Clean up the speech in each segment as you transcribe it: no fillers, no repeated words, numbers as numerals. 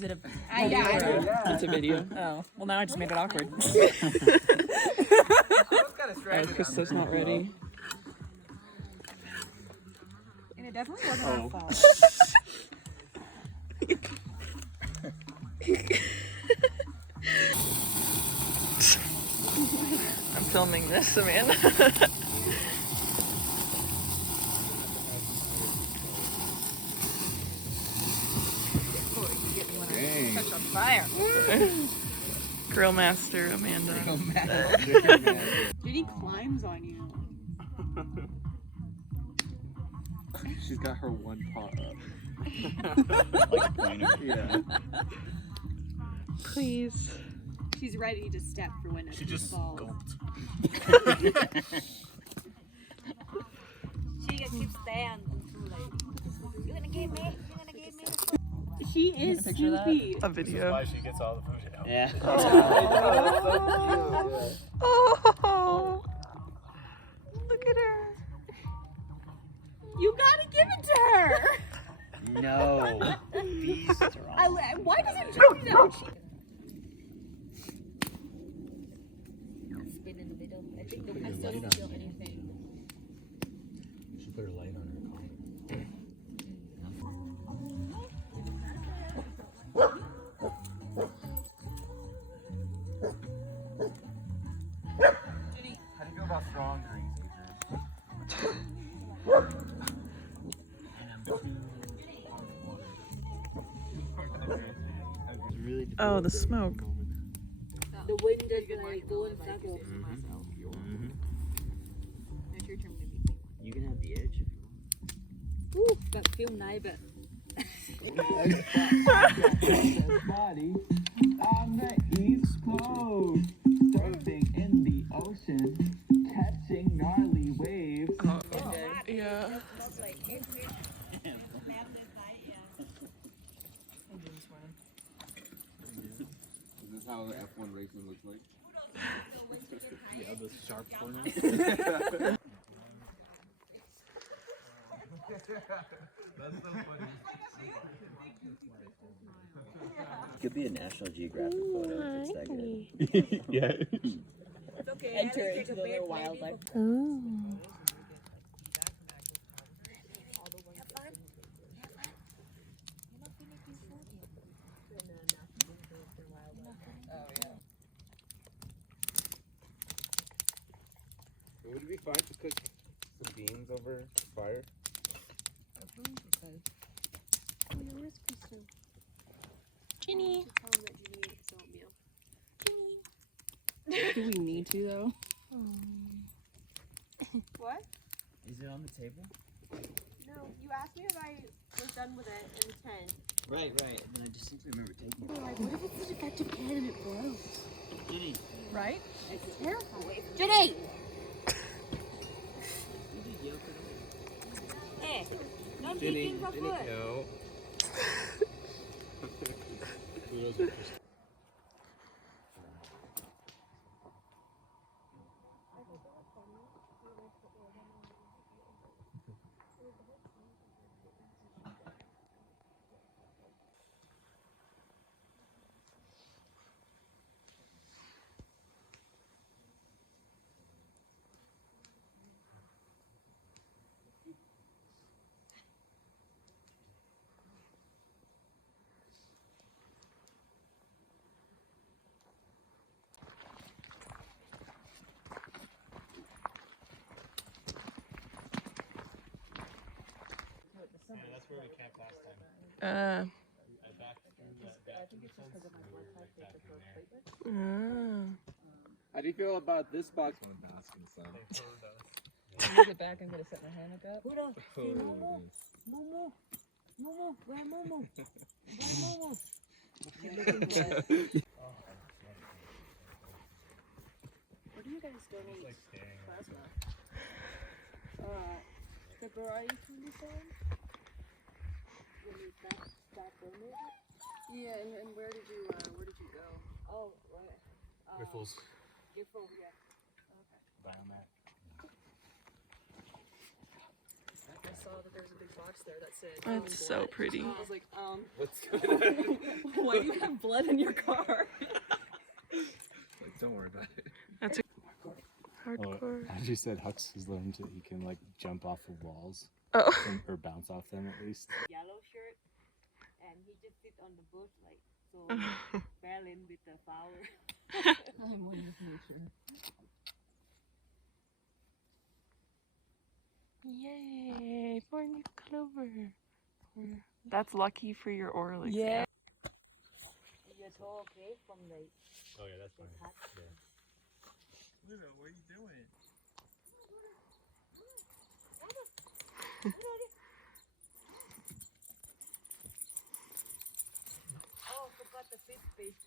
Is it a? Yeah. It's a video. Oh, well now I just made it awkward. Krista's not ready. And it definitely wasn't our fault. I'm filming this, Amanda. Catch on fire. Grill master, Amanda. Ginny climbs on you. She's got her one paw up. Like pointer. Yeah. Please. She's ready to step for when it falls. gulped. She keeps staying until like, you gonna give me? You gonna give me? She is Snoopy. A video. Why she gets all the food out. Yeah. Oh, look at her. You gotta give it to her. No. Beast wrong. Why does it jump down? Spin in the middle. I think the I still don't feel anything. You should put a light on her car. How do you feel about strong drinks, Oh, the smoke. The wind is like going circle. You can have the edge if you Ooh, but feel nice, but Body on the East Coast, surfing in the ocean, catching gnarly waves. Yeah. Is this how the F1 racing looks like? Yeah, the sharp corner. Could be a National Geographic photo if it's that good. Yeah. it's okay. Enter into their wildlife. Oh. Would it be fine to cook some beans over fire? Ginny. Do we need to though? What? Is it on the table? No, you asked me if I was done with it in the tent. Right. And then I just simply remember taking it. Like, what if it's a defective can and it blows? Ginny. Right? It's terrifying. Jenny! Hey, don't be king for food. No. Yeah, that's where we camped last time. Uh. I backed through that back to the fence and we were like back in there. How do you feel about this box? They heard us. Move it back. I'm gonna set my hammock up. Who the? Momo. Momo. Momo. Where Momo? Where Momo? What do you guys It's donate like staring at plasma? us. February 27th? When we stopped donating? Yeah, and where did you go? Oh, right. Riffles. Giffel, yeah. Biomat. I saw that there was a big box there that said. That's so pretty. I was like, What's going on? why do you have blood in your car? Like, don't worry about it. That's a hardcore. As you said, Hux has learned that he can like jump off of walls Oh. or bounce off them at least. Yellow shirt, and he just sit on the bush like so, fell in with the flower. I'm one with nature. Yay, for new clover. That's lucky for your oral exam. Yeah. Your toe okay from the Oh yeah, that's fine. cut? Luna, what are you doing? Oh, forgot the fish fish.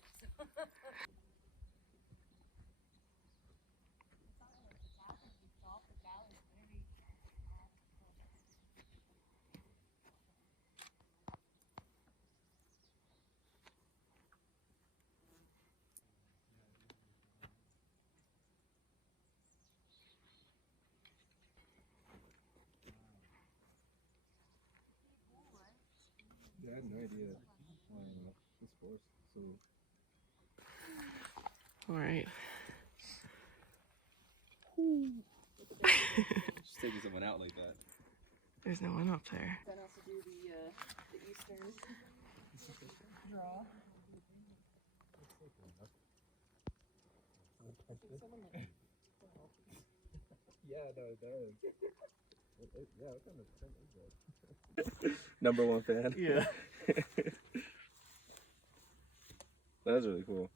Yeah, I had no idea. This force so. All right. Just taking someone out like that. There's no one up there. Then also do the Eastern draw. Yeah, no, it does. Yeah, what kind of tent is that? Number one fan. Yeah. That was really cool.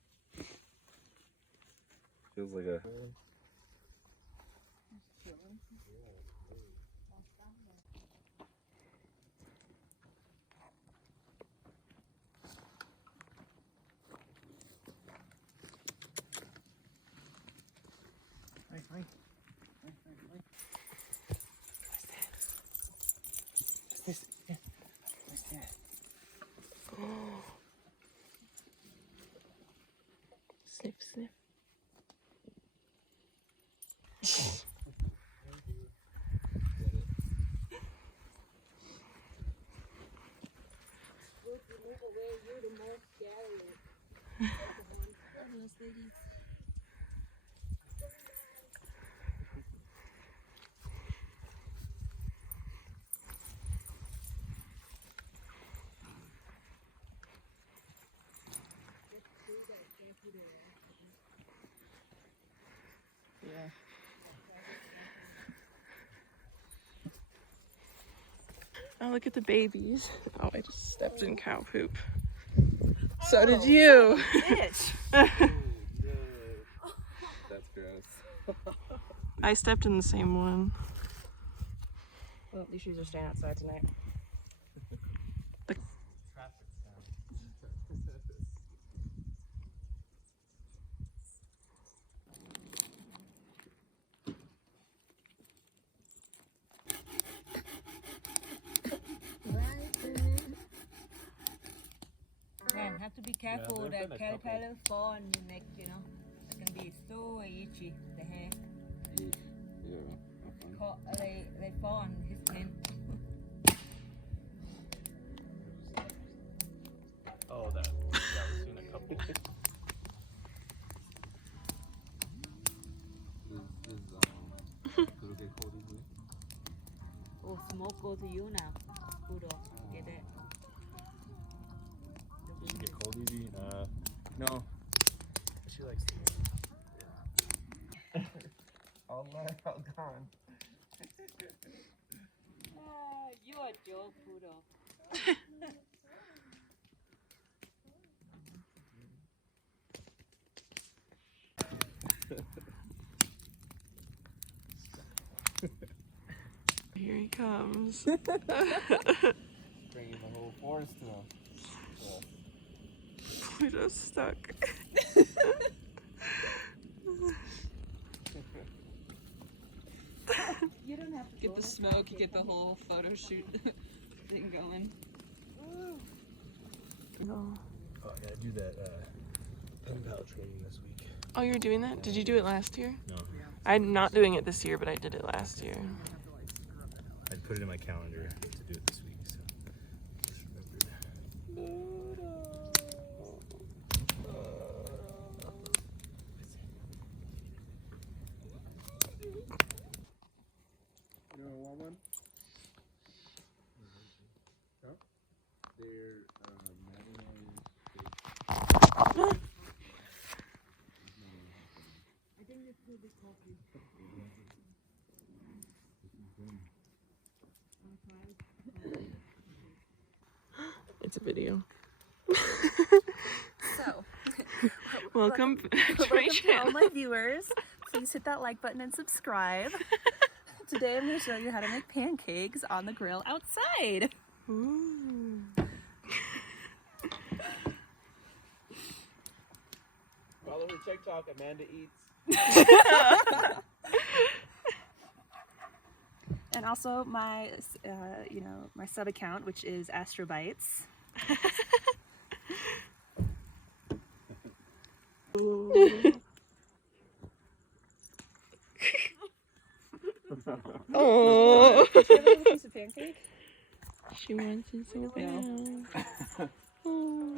Feels like a. Sniff, sniff. Look, you move away, you're the most scary. Those ladies. Yeah. Oh, look at the babies. Oh, I just stepped in cow poop. So did you. Bitch. That's gross. I stepped in the same one. Well, these shoes are staying outside tonight. Man, have to be careful there've that been a couple. caterpillar fall on your neck, you know. It's gonna be so itchy, the hair. Yeah. They fall on his skin. Oh, that. Yeah, we've seen a couple. Does it get cold easily? Oh, smoke go to you now. Poodle, get that. Does she get cold easy? No. She likes to. All gone. You are Joe Poodle. Here he comes. Bringing the whole forest to him. Pluto's stuck. You don't have to Get the smoke, you get the whole photo shoot thing going. No. Oh, I gotta do that pen pal training this week. Oh, you're doing that? Did you do it last year? No. I'm not doing it this year, but I did it last year. I put it in my calendar to do it this week, so just remembered. You don't want one? No? They're marinated. I think this will be coffee. It's a video. So, Welcome back to my welcome to all channel. my viewers. Please hit that like button and subscribe. Today I'm going to show you how to make pancakes on the grill outside. Ooh. Follow her TikTok, Amanda Eats. And also my, my sub account, which is Astrobites. Oh. Do you have a piece of pancake? She wants it so bad. Oh.